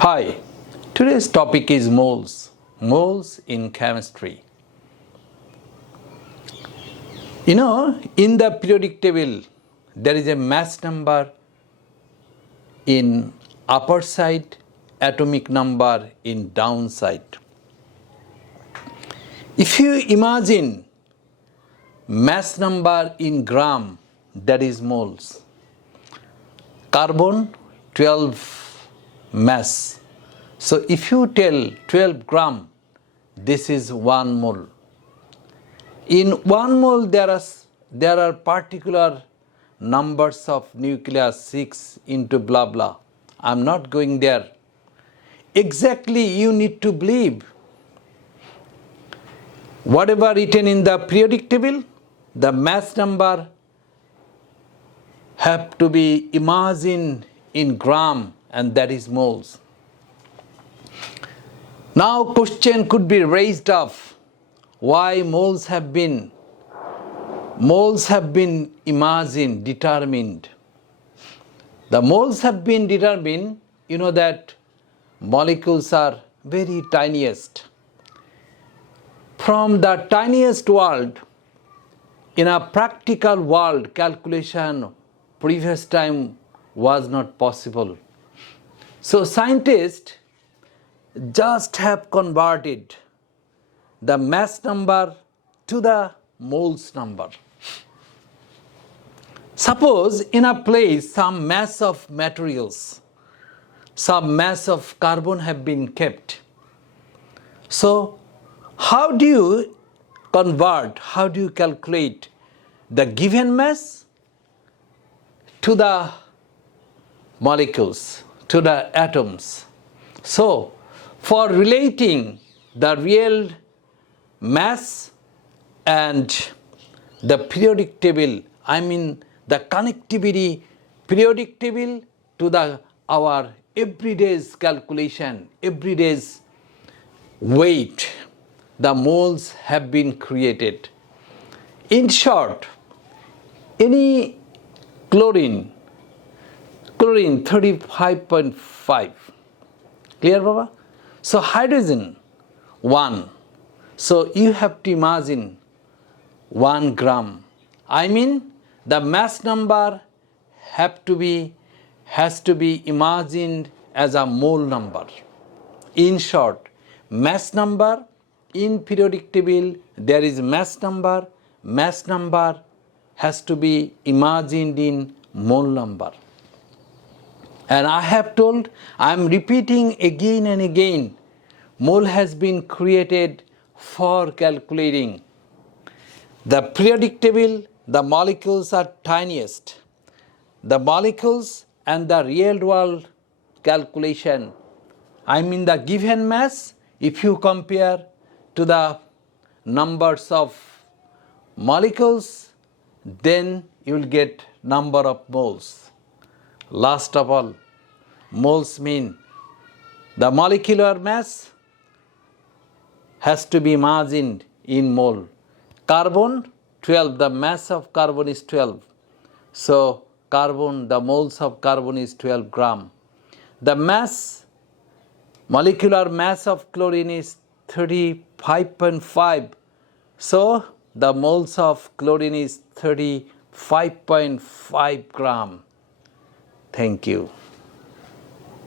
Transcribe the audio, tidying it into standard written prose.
Hi, today's topic is moles in chemistry. In the periodic table, there is a mass number in upper side, atomic number in downside. If you imagine mass number in gram, that is moles. Carbon 12 mass. So if you tell 12 gram, this is 1 mole. In 1 mole there are particular numbers of nucleus 6 into blah blah. I'm not going there. Exactly, you need to believe whatever written in the periodic table, the mass number have to be imagined in gram, and that is moles. Now question could be raised of why moles have been imagined, determined. The moles have been determined, that molecules are very tiniest. From the tiniest world, in a practical world, calculation previous time was not possible. So scientists just have converted the mass number to the moles number. Suppose in a place some mass of materials, some mass of carbon have been kept. So how do you calculate the given mass to the molecules, to the atoms? So for relating the real mass and the periodic table, I mean the connectivity periodic table to our everyday's calculation, everyday's weight, the moles have been created. In short, any chlorine 35.5. Clear, Baba? So hydrogen 1. So you have to imagine 1 gram. I mean the mass number has to be imagined as a mole number. In short, mass number in periodic table, there is mass number has to be imagined in mole number. And I have told, I am repeating again and again, mole has been created for calculating. The periodic table, the molecules are tiniest. The molecules and the real world calculation, I mean the given mass, if you compare to the numbers of molecules, then you will get number of moles. Last of all, moles mean the molecular mass has to be imagined in mole. Carbon 12, the mass of carbon is 12. So the moles of carbon is 12 gram. The molecular mass of chlorine is 35.5. So the moles of chlorine is 35.5 gram. Thank you.